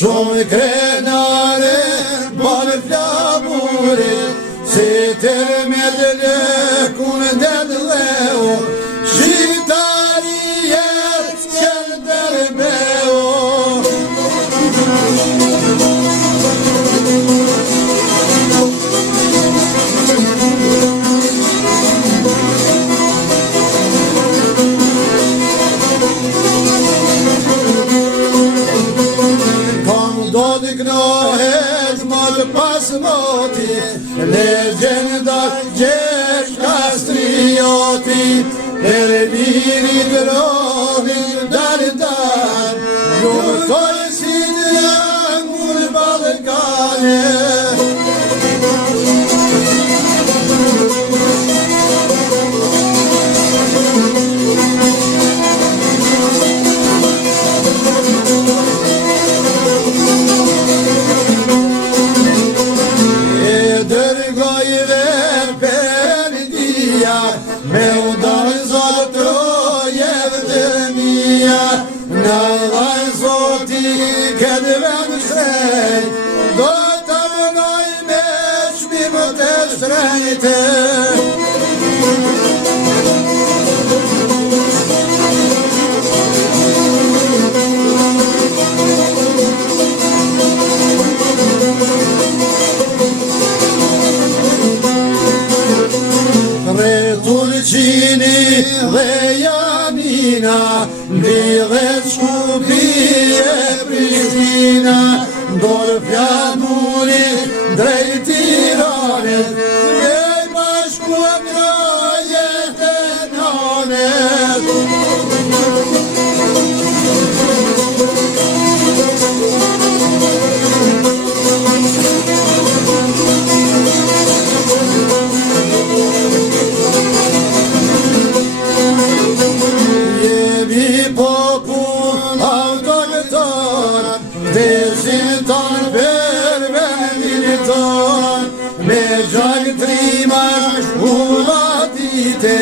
Shumë krenare, bërë flaburi, si të me dëllëkun dëllëu, shqiptari jetë qënë dërbeu. Do të knohet më të pas moti, legendar Gjergj Kastrioti, për lirit rohin dar, lutoj si dëngur Ballkane. Me u dojnë zotë trojeve të mija, në dhajnë zoti këtë vend shrejt, do të mënoj me shmime të shrejte. Tulqini dhe Janina, mbidhet Shkupi e Prishtina, dorë fjamurit drejt Tiranit, njej bashkuat rajet e nanet. Desin ton për vendin ton, me gjak trimash u vatite,